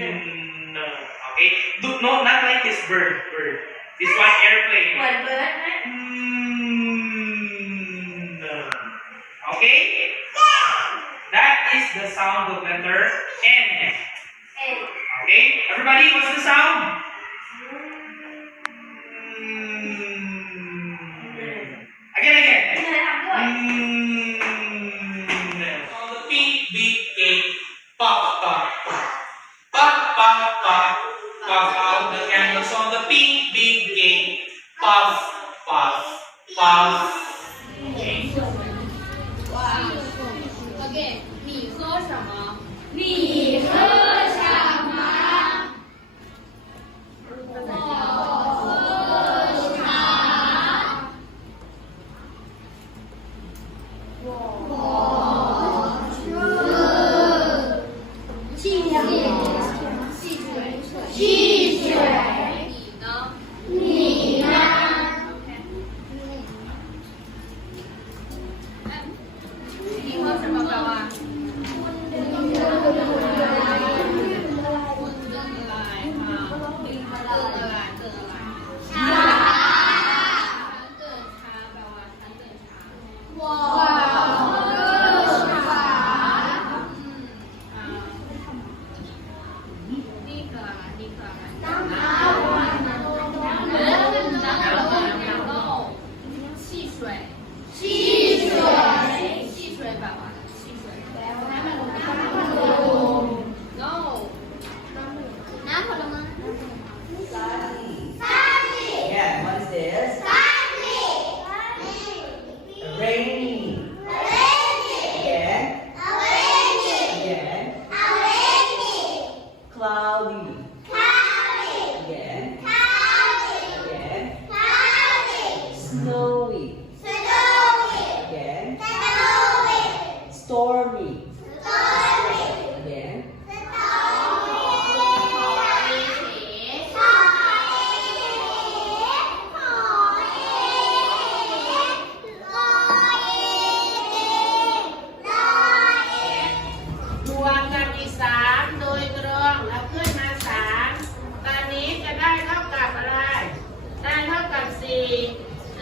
No. Okay. No, not like this bird. This one airplane. What bird? No. Okay. That is the sound of letter N. Okay. Everybody, what's the sound? Again. On the pink big cake, pop. Puff out the candles on the pink big cake, puff. Okay. ，OK， 你喝什么？你喝什么？我喝茶。我吃汽水。你呢？你喝什么宝啊？Snowy. Again. Stormy. Again.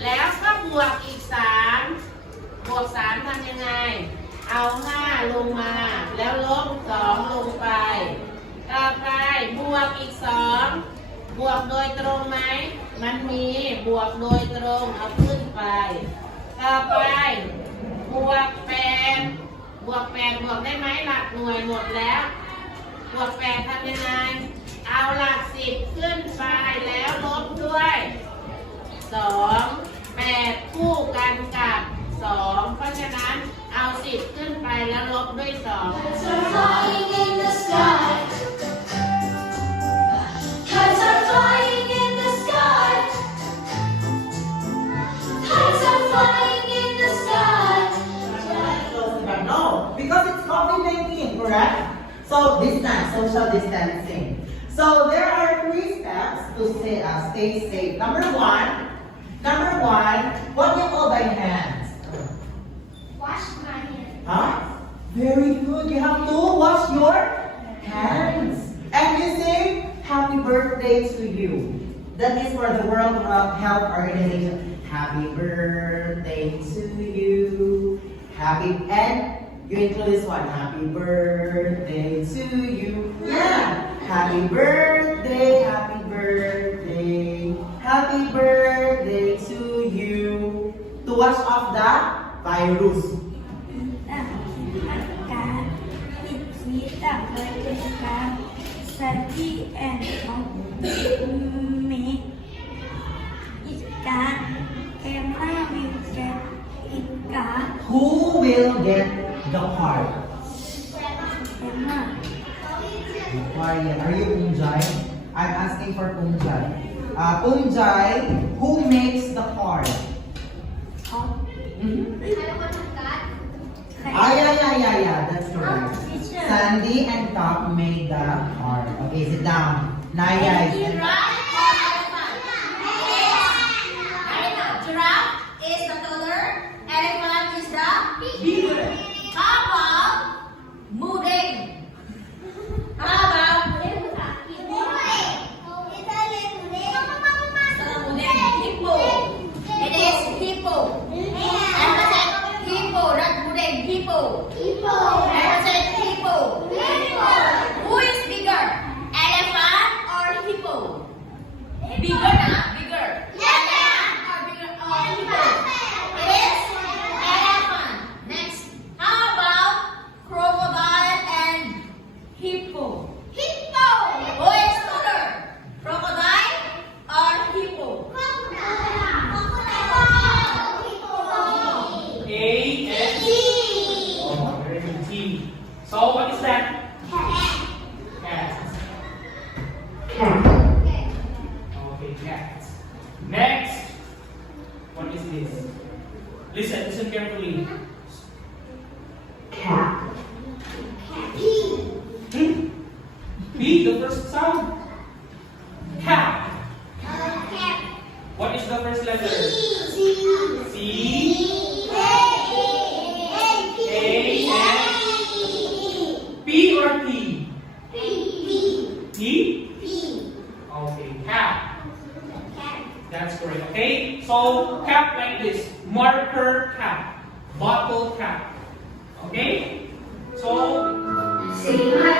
แล้วก็บวกอีก3บวก3ทำยังไงเอา5ลงมาแล้วลบ2ลงไปต่อไปบวกอีก2บวกโดยตรงไหมมันมีบวกโดยตรงเอาขึ้นไปต่อไปบวก8บวกได้ไหมหลักหน่วยหมดแล้วบวก8ทำยังไงเอาหลัก10ขึ้นไปแล้วลบด้วย8คู่กันกับ2เพราะฉะนั้นเอา10ขึ้นไปแล้วลบด้วย2 Flying in the sky. Kites are flying in the sky. Kites are flying in the sky. No, because it's COVID-19, correct? So distance, social distancing. So there are 3 steps to stay safe. Number one, what do you hold by hands? Wash my hands. Huh? Very good. You have to wash your hands. And you say, happy birthday to you. That is for the World Health Organization. Happy birthday to you. And you include this one. Happy birthday to you. Yeah. Happy birthday. Happy birthday to you. To wash off the virus. การปิดชีตะโดยเป็นการสตีแอนของเมกอีกการแกมาวิวแกอีกการ Who will get the card? แกมา Marian, are you Punjay? I'm asking for Punjay. Punjay, who makes the card? เขา Yeah, that's correct. Sandy and Top made the card. Okay, sit down. Naya is Giraffe is the taller, elephant is the bigger. How about moving? How about Listen carefully. Cat. Hmm? B, the first sound. Cap. What is the first letter? C, A, N, P or T? T? Okay, cap. That's correct. Okay, so cap like this. Marker cap. Bottle cap. Okay? So, Say hi